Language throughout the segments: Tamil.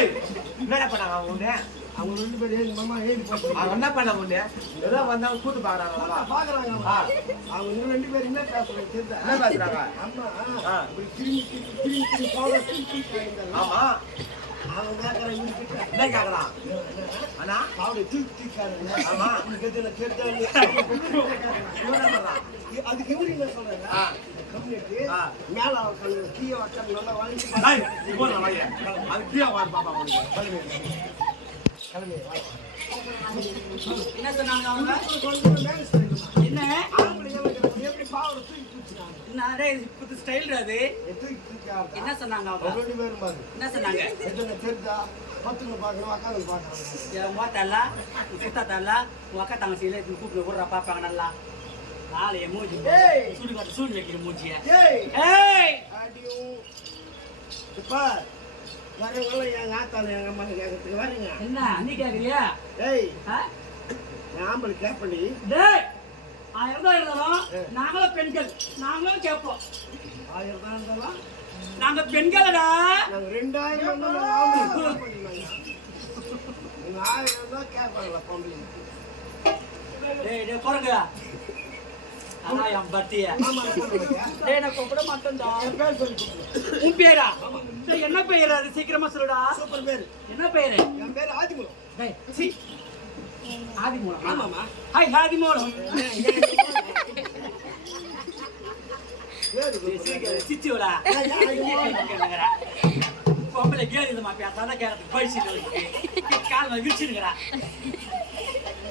என்னடா பண்ணாங்க அவங்க அவங்க 2 பேரும் ஏறி மாமா ஏறி போச்சு. அவங்க என்ன பண்ண உடனே ஏதோ வந்தாங்க கூட்டு பாக்குறாங்களா? பாக்குறாங்க. அவங்க இன்னும் 2 பேரும் என்ன பேசுறாங்க தெரியல. என்ன பேசுறாங்க? அம்மா இப்படி திரும்பி பவுடர் தூக்கி. ஆமா அவங்க கேக்குறாங்க இவங்கிட்ட. என்ன கேக்குறான்? அண்ணா பவுடர் தூக்கிக்காருங்க. ஆமா உங்களுக்கு எதுல கேட்டாங்க. அதுக்கு இவரு என்ன சொல்றாங்க? கம்யூனிட்டி மேல அவங்க கீழே வச்சாங்க நல்லா வாங்கி இப்போ நான் வாங்க அது கீழே வாங்க பாப்பா கிளம்பி என்ன சொன்னாங்க அவங்க? என்ன எப்படி பவுடர் தூக்கி தூக்கிட்டாங்க. நிறைய புது ஸ்டைல் அது. என்ன சொன்னாங்க அவங்க? 2 பேரும் பாரு. என்ன சொன்னாங்க? எதுல தெரிஞ்சா பத்துங்க பாக்கணும் அக்காங்க பாக்கணும். என் மோத்தால சித்தா தால உன் அக்கா தங்கச்சியில கூப்பிட்டு கூட பாப்பாங்க நல்லா. நாளைய மூஞ்சி சூடு வைக்கிற மூஞ்சிய. இப்ப வரவங்க எங்க ஆத்தால எங்க அம்மா கேட்கறதுக்கு வரீங்க. என்ன நீ கேக்குறியா? ஏய் நான் ஆம்பளை கேப்படி. டேய் 1000 தான் இருந்தாலும் நாங்களும் பெண்கள், நாங்களும் கேட்போம். 1000 தான் இருந்தாலும் நாங்க பெண்களடா. நாங்க 2000 இருந்தாலும் ஆம்பளை கேப்படிங்க. நீங்க 1000 தான் கேட்பாங்களா பொம்பளை? டேய் டேய் போறங்க. ஆனா என் பத்திய. டேய் நான் கூப்பிட மாட்டேன்டா. என் பேர் சொல்லி கூப்பிடு. உன் பேரா? டேய் என்ன பேர் அது சீக்கிரமா சொல்லுடா. சூப்பர் பேர். என்ன பேரு? என் பேர் ஆதிமூலம். டேய் சி ஆதிமூலம். ஆமாமா. ஹாய் ஆதிமூலம். சிச்சியோடா. பொம்பளை கேளுமா பேசாத கேரத்துக்கு பைசி கால் விரிச்சிருக்கிறா.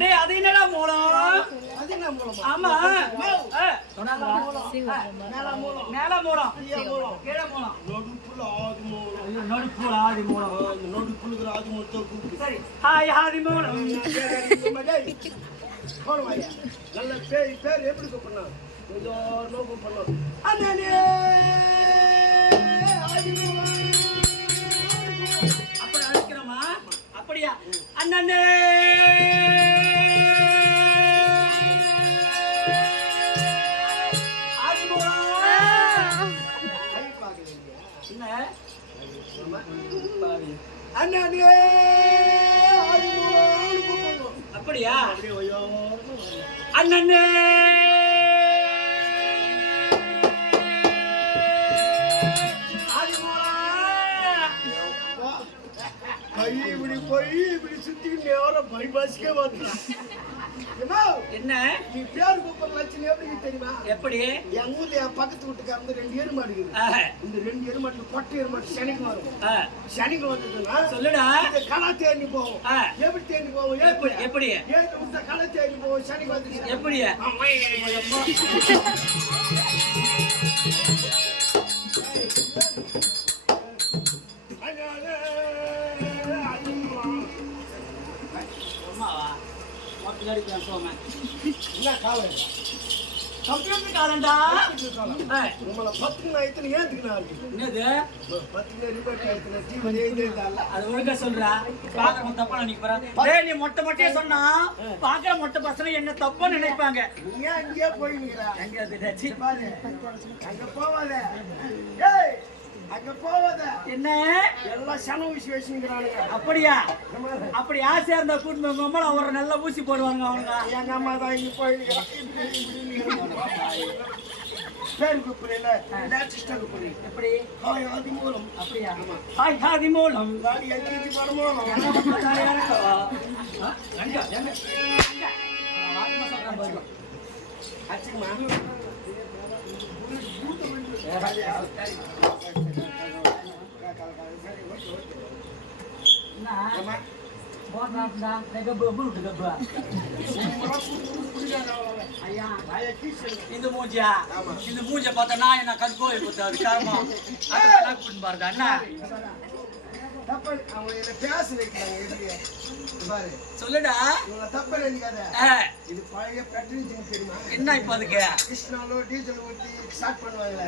டேய் அது என்னடா மூலம்? அது என்ன மூலம்? ஆமா மேல மூலம். மேல மூலம் கீழ மூலம். நடுப்புல ஆதி மூலம். நடுப்புல ஆதி மூலத்தை கூப்பிடு. சரி ஹாய் ஆதி மூலம். போடுவாங்க. நல்ல பேர் எப்படி கூப்பிடணும்? கொஞ்சம் நோக்கு பண்ணணும். அண்ணே ஆதி மூலம். அப்படி அழைக்கிறோமா? அப்படியா? அண்ணே அப்படியா? அண்ணே கை இப்படி போய் இப்படி சுத்தி நேரம் பைபாஸ்க்கே வந்துடும். என்ன நீ பேர் கூப்பிடுற லட்சணம் எப்படி தெரியுமா? எப்படி? என் ஊர்ல என் பக்கத்து வீட்டுக்காரங்க 2 எருமாடு இருக்குது. இந்த 2 எருமாட்டுல பொட்டை எருமாட்டு சனிக்கு வரும். சனிக்கு வந்ததுன்னா சொல்லுடா களை தேடி போவோம். எப்படி தேடி போவோம்? எப்படி ஏன் விட்ட களை தேடி போவோம்? சனிக்கு வந்து எப்படி? கம்ப்யூட்டர் காலண்டா. நம்மள 10 நாயத்துல ஏத்துக்குனா இருக்கு. என்னது 10 ரிப்போர்ட் ஆயிடுச்சு. ஜீவன் ஏய்தேல்ல. அது ஒழுங்கா சொல்றா. பாக்க தப்பா நினைக்கிறா. டேய் நீ மொட்டை சொன்னா பாக்குற மொட்டை பசங்க என்ன தப்பா நினைப்பாங்க. நீ அங்கேயே போய் நிக்கற. எங்க அது சி பாரு. அங்க போவாத. ஏய் அங்க போவாத. என்ன எல்லாம் சன விசேஷங்கறானுங்க. அப்படியா? அப்படி ஆசையா இருந்தா கூட்டு உங்க அம்மா ஒரு நல்ல ஊசி போடுவாங்க அவங்க. எங்க அம்மா தான் இங்க போய் நிக்கறா. பேர் கூப்பிடல. லேட்டஸ்டா கூப்பிடு. எப்படி? ஹாய் ஆதி மூலம். அப்படியா? ஹாய் ஆதி மூலம். வாடி எல்கேஜி வரமோ. எங்க வாட்மா சொல்றேன் பாரு. அச்சுமா. Nah, buat nafsa, mereka berburu juga buat. Ini muja pada naya nak kau ibu tahu karma. Ada anak pun berdana. தப்பல் அவங்க என்ன பேச வைக்கிறாங்க எப்படியே பாரு சொல்லுடா இவங்க தப்பல் நினைக்காத இது பழைய பெட்ரோல் ஜிங் தெரியுமா என்ன இப்ப அதுக்கு கிருஷ்ணாலோ டீசல் ஊத்தி ஸ்டார்ட் பண்ணுவாங்க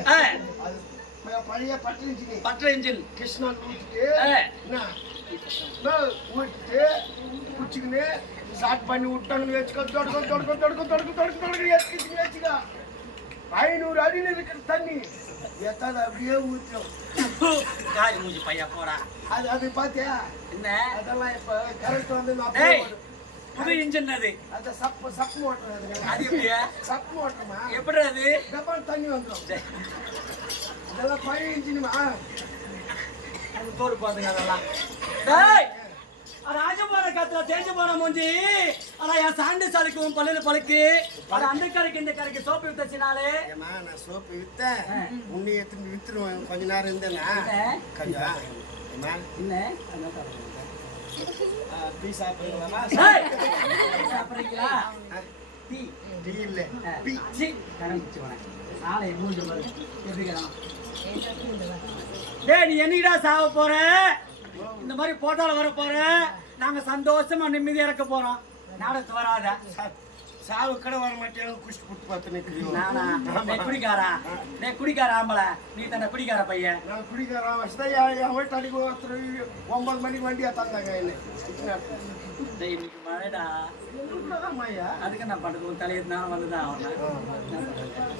அது பழைய பெட்ரோல் இன்ஜின் கிருஷ்ணால் ஊத்திட்டு என்ன ஊத்திட்டு குச்சிக்கின்னு ஸ்டார்ட் பண்ணி விட்டாங்கன்னு வச்சுக்கோ தொடக்க வச்சுக்கோ 500 அடியில் இருக்கிற தண்ணி எத்தாது அப்படியே ஊற்றும் காரி மூஞ்சி பையா போடா. அது பாத்தியா என்ன அதெல்லாம் இப்ப கரெக்ட் வந்து நான் டேய் புது இன்ஜின் அது. அந்த சப்பு மோட்டர் அது எப்படியா? சப்பு மோட்டர்மா எப்படி அது? டப்பால் தண்ணி வந்துடும். இதெல்லாம் பழைய இன்ஜினுமா. அது தோறு பாத்துங்க அதெல்லாம். டேய் ராஜ போன காத்துல தேஞ்சு போன மூஞ்சி. ஆனா என் சாண்டு சாலைக்கும் பல்லுல பழுக்கு. அது அந்த கரைக்கு இந்த கரைக்கு சோப்பு வித்தச்சினாலே. ஏமா நான் சோப்பு வித்தேன். உன்னை எடுத்து வித்துருவேன். கொஞ்ச நேரம் இருந்தேனா கொஞ்சம் ஏமா இல்ல டீ சாப்பிடுறீங்களா? சாப்பிடுறீங்களா? டீ டீ இல்ல பீ சி கரம்பிச்சு வரேன். சாலை மூஞ்சி பாரு எப்படி கேட்கலாம். டேய் நீ என்னடா சாவ போற? இந்த மாதிரி போட்டோல வர போற. நாங்க சந்தோஷமா நிம்மதியா இருக்க போறோம். நாடத்து வராத. சாவு கடை வர மாட்டேன். குஷ்டி புட்டு பார்த்து நிற்கிறோம். நானா நீ குடிக்காரா? நீ குடிக்கார ஆம்பளை. நீ தானே குடிக்கார பையன். நான் குடிக்கிறேன். வசதி என் வீட்டாளிக்கு ஒருத்தர் 9 மணிக்கு வண்டியா தந்தாங்க என்ன. டேய் இன்னைக்கு மழைடா. ஐயா அதுக்கு என்ன பண்றது? உன் தலையில நான் வந்துதான்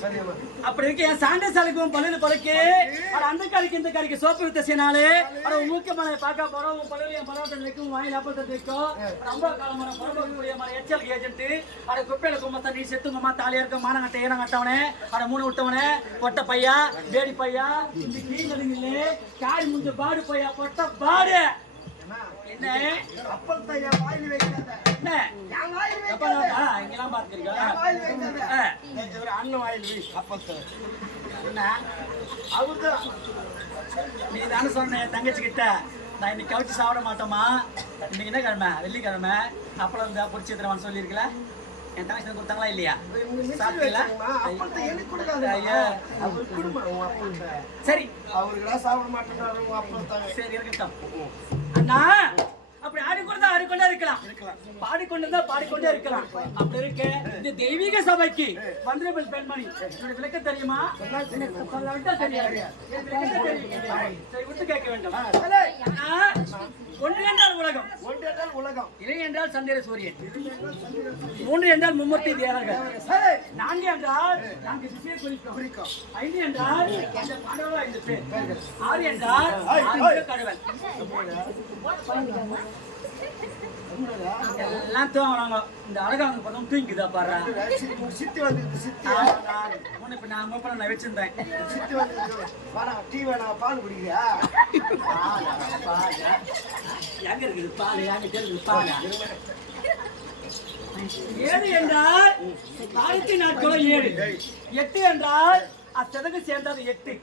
சரியாம்மா. அப்படி இருக்கு என் சாண்டை சாலைக்கும் பல்லுல பழுக்கு. அட அந்த கறிக்கு இந்த கறிக்கு சோப்பு வித்தசினாலே. அட உன் மூக்கமான பார்க்க போறோம். உன் பல்லுல என் பரவத்தை வைக்கும். வாயில் அப்பத்தை வைக்கும். ரொம்ப காலமான பரவக்கூடிய மாதிரி எச்சல் ஏஜென்ட். அட குப்பையில கும்பத்த நீ செத்துங்கம்மா தாலியா இருக்க மானங்கட்ட ஏன கட்டவனே. அட மூணு விட்டவனே பொட்ட பையா வேடி பையா இந்த கிளீனிங்ல காரி முஞ்ச பாடு பையா பொட்ட பாடு. என்ன அப்பல் தையா வாயில் வைக்காத. என்ன என் வாயில் எப்ப வைக்காத. இங்கெல்லாம் பாத்துக்கிறீங்க. வாயில் வைக்காத. அண்ணன் வாயில் வை அப்பல் தை. என்ன அவர்தான் நீ தானே சொன்ன என் தங்கச்சி கிட்ட நான் இன்னைக்கு கவிச்சு சாப்பிட மாட்டோமா. இன்னைக்கு என்ன கிழமை? வெள்ளிக்கிழமை. அப்பளம் இருந்தா பொரிச்சு எடுத்துருவான்னு சொல்லியிருக்கல. என் தங்கச்சி கொடுத்தாங்களா இல்லையா? சாப்பிட்டீங்களா? ஐயா சரி அவருக்கெல்லாம் சாப்பிட மாட்டேன். அப்பல் தான் சரி இருக்கட்டும். அண்ணா அப்படி ஆடிக்கொண்டே இருக்கலாம். பாடிக்கொண்டிருந்தா பாடிக்கொண்டே இருக்கலாம். அப்படி இருக்கு இந்த தெய்வீக சபைக்கு வந்திரபிள் பெண்மணி என்னோட விளக்க தெரியுமா? சொல்ல விட்டா தெரியாது. சரி விட்டு கேட்க வேண்டும். ஒன்று என்றால் உலகம். ஒன்றென்றால் உலகம். இறை என்றால் சந்திர சூரியன். மூன்று என்றால் மும்மூர்த்தி தேவர்கள். நான்கு என்றால் நான்கு திசையை குறிக்கும். ஐந்து என்றால் அந்த பாடவா 5 பேர். 6 என்றால் 6 கடவுள். எல்லாம் தூங்குறாங்க. இந்த அழகாங்க பக்கம் தூங்கிக்குதா பாரு. சித்தி வந்து சித்தி இப்ப நான் மூப்பன நான் வச்சிருந்தேன். சித்தி வந்து டீ வேணா பால் குடிக்கிறியா? எங்க இருக்குது பால்? எங்க இருக்குது பால்? 7 என்றால் 14 7. 8 என்றால் அச்சதகு சேர்ந்தது 8.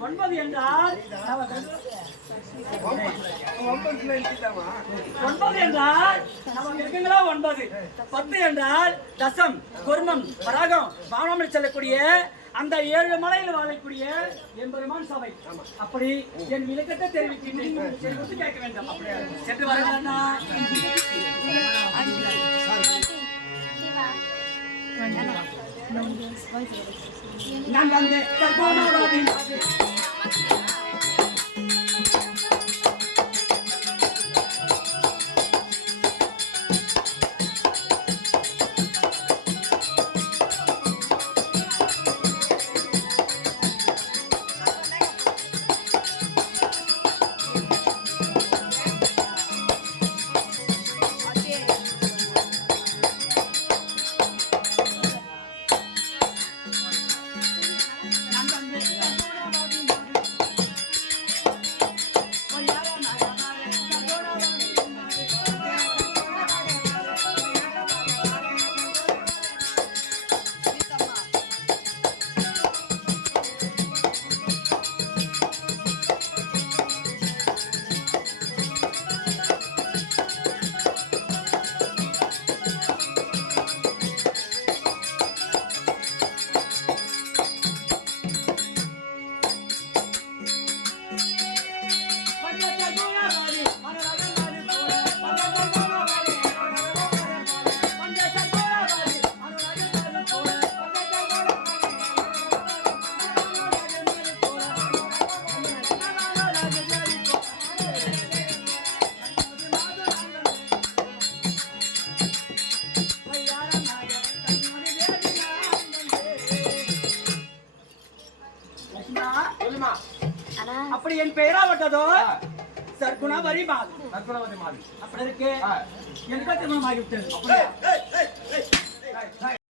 9 என்றால் 9 என்றால் நமக்கு இருக்குங்களா 9. 10 என்றால் தசம் குர்மம் பராகம் வானமில் செல்லக்கூடிய அந்த 7 மலையில் வாழக்கூடிய எம்பெருமான் சபை. அப்படி என் விளக்கத்தை தெரிவிக்கின்றேன். சரி ஒத்து கேட்க வேண்டும். சென்று வரலாம்னா நான் வந்து கற்போனாவாதி உள்ளதோ சர்க்குணா வரி மாது தற்கொலை மாறி அப்படி இருக்கு ஆ. எனக்கு திருமணம் ஆகிவிட்டது அப்படியே ஏய்